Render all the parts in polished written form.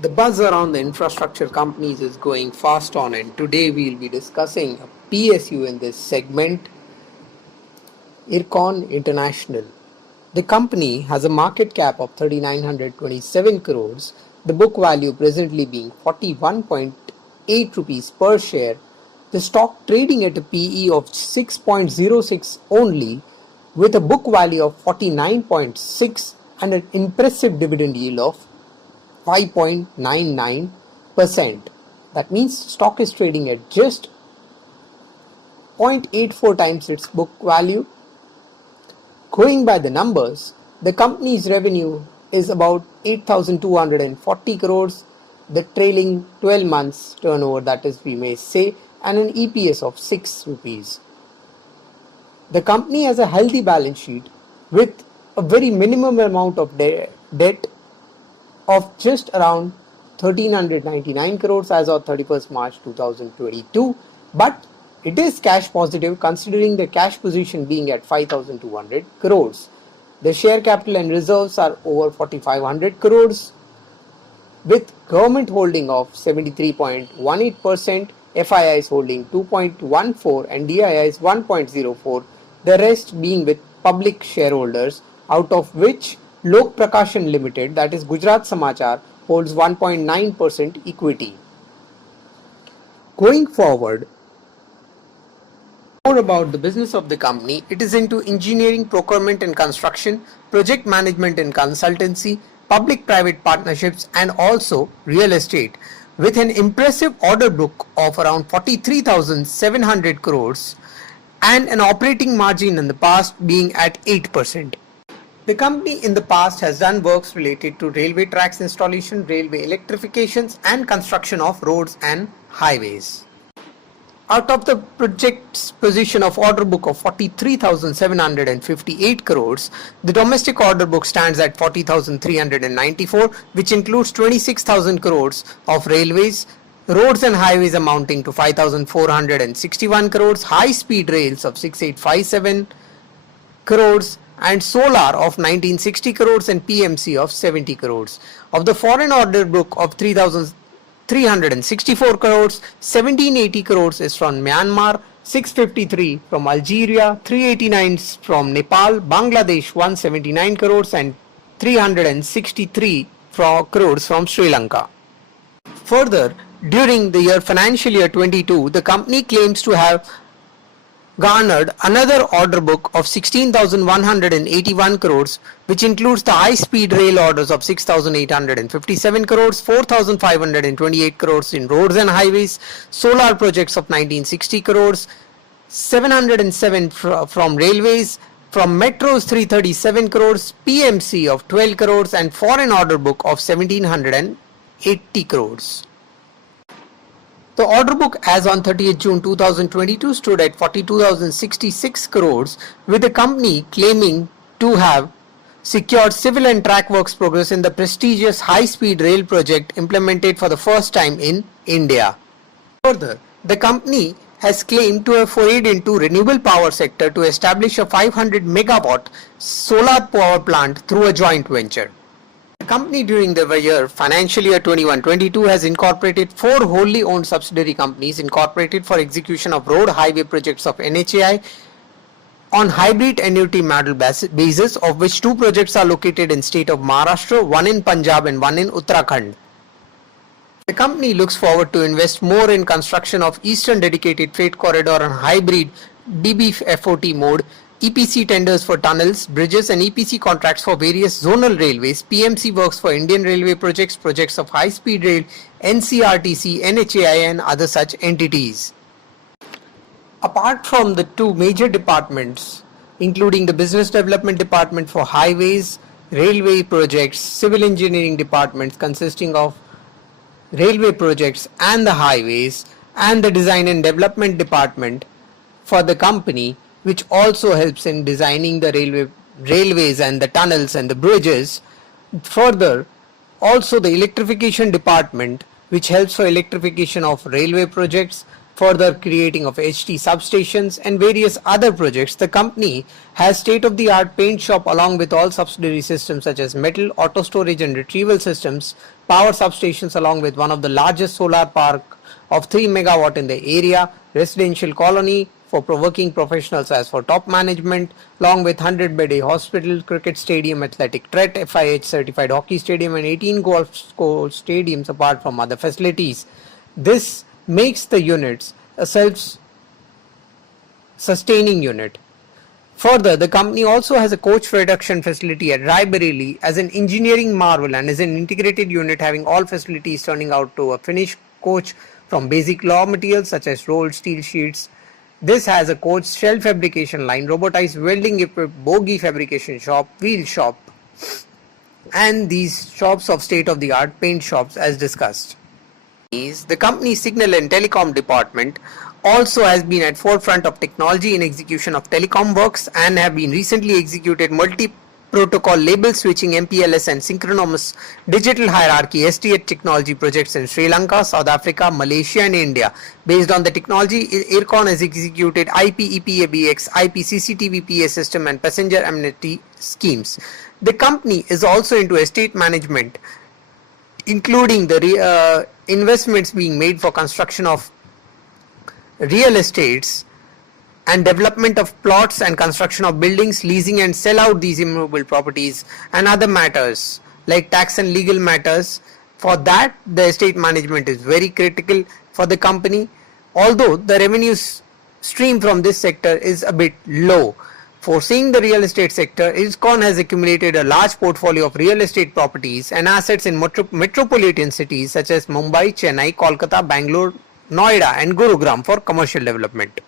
The buzz around the infrastructure companies is going fast on, and today we'll be discussing a PSU in this segment, IRCON International. The company has a market cap of 3,927 crores, the book value presently being 41.8 rupees per share, the stock trading at a PE of 6.06 only, with a book value of 49.6 and an impressive dividend yield of 5.99%. That means stock is trading at just 0.84 times its book value. Going by the numbers, the company's revenue is about 8,240 crores, the trailing 12 months turnover, that is, we may say, and an EPS of 6 rupees. The company has a healthy balance sheet with a very minimum amount of debt of just around 1,399 crores as of 31st March 2022, but it is cash positive considering the cash position being at 5,200 crores. The share capital and reserves are over 4,500 crores with government holding of 73.18%, FIIs holding 2.14 and DIIs 1.04, the rest being with public shareholders, out of which Lok Prakashan Limited, that is Gujarat Samachar, holds 1.9% equity. Going forward, more about the business of the company. It is into engineering, procurement and construction, project management and consultancy, public-private partnerships and also real estate, with an impressive order book of around 43,700 crores and an operating margin in the past being at 8%. The company in the past has done works related to railway tracks installation, railway electrifications and construction of roads and highways. Out of the project's position of order book of 43,758 crores, the domestic order book stands at 40,394, which includes 26,000 crores of railways, roads and highways amounting to 5,461 crores, high-speed rails of 6,857 crores, and solar of 1960 crores and PMC of 70 crores. Of the foreign order book of 3,364 crores, 1,780 crores is from Myanmar, 653 from Algeria, 389 from Nepal, Bangladesh 179 crores and 363 crores from Sri Lanka. Further, during the financial year 22, the company claims to have garnered another order book of 16,181 crores, which includes the high-speed rail orders of 6,857 crores, 4,528 crores in roads and highways, solar projects of 1960 crores, 707 from railways, from metros 337 crores, PMC of 12 crores and foreign order book of 1,780 crores. The order book as on 30th June 2022 stood at 42,066 crores, with the company claiming to have secured civil and track works progress in the prestigious high-speed rail project implemented for the first time in India. Further, the company has claimed to have forayed into renewable power sector to establish a 500 megawatt solar power plant through a joint venture. The company during the year financial year 21-22 has incorporated 4 wholly owned subsidiary companies incorporated for execution of road highway projects of NHAI on hybrid annuity model basis, of which 2 projects are located in state of Maharashtra, 1 in Punjab and 1 in Uttarakhand. The company looks forward to invest more in construction of Eastern Dedicated Freight Corridor on hybrid DBFOT mode, EPC tenders for tunnels, bridges and EPC contracts for various zonal railways, PMC works for Indian Railway projects, projects of high-speed rail, NCRTC, NHAI and other such entities. Apart from the 2 major departments, including the Business Development Department for highways, railway projects, civil engineering departments consisting of railway projects and the highways, and the Design and Development Department for the company, which also helps in designing the railways and the tunnels and the bridges. Further, also the electrification department, which helps for electrification of railway projects. further creating of HT substations and various other projects. The company has state-of-the-art paint shop along with all subsidiary systems such as metal, auto storage and retrieval systems, power substations along with one of the largest solar park of 3 megawatt in the area, residential colony for working professionals as for top management, along with 100-bed hospital, cricket stadium, athletic track, FIH certified hockey stadium and 18 golf course stadiums apart from other facilities. This makes the units a self-sustaining unit. Further, the company also has a coach production facility at Raebareli as an engineering marvel and is an integrated unit having all facilities turning out to a finished coach from basic raw materials such as rolled steel sheets. This has a coach shell fabrication line, robotized welding equipped bogie fabrication shop, wheel shop, and these shops of state-of-the-art paint shops as discussed. The company's signal and telecom department also has been at forefront of technology in execution of telecom works and have been recently executed multi-protocol label switching MPLS and synchronous digital hierarchy STH technology projects in Sri Lanka, South Africa, Malaysia and India. Based on the technology, IRCON has executed IP EPABX, IP CCTV PA system and passenger amenity schemes. The company is also into estate management, including the investments being made for construction of real estates and development of plots and construction of buildings, leasing and sell out these immovable properties and other matters like tax and legal matters. For that, the estate management is very critical for the company, although the revenue stream from this sector is a bit low. Foreseeing the real estate sector, IRCON has accumulated a large portfolio of real estate properties and assets in metropolitan cities such as Mumbai, Chennai, Kolkata, Bangalore, Noida and Gurugram for commercial development.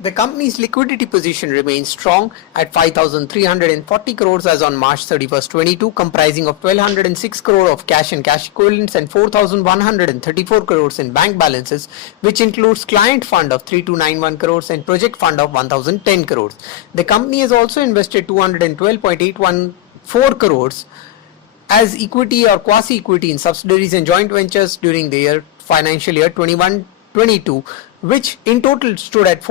The company's liquidity position remains strong at 5,340 crores as on March 31st, 22, comprising of 1,206 crore of cash and cash equivalents and 4,134 crores in bank balances, which includes client fund of 3,291 crores and project fund of 1,010 crores. The company has also invested 212.814 crores as equity or quasi-equity in subsidiaries and joint ventures during the financial year 21-22, which in total stood at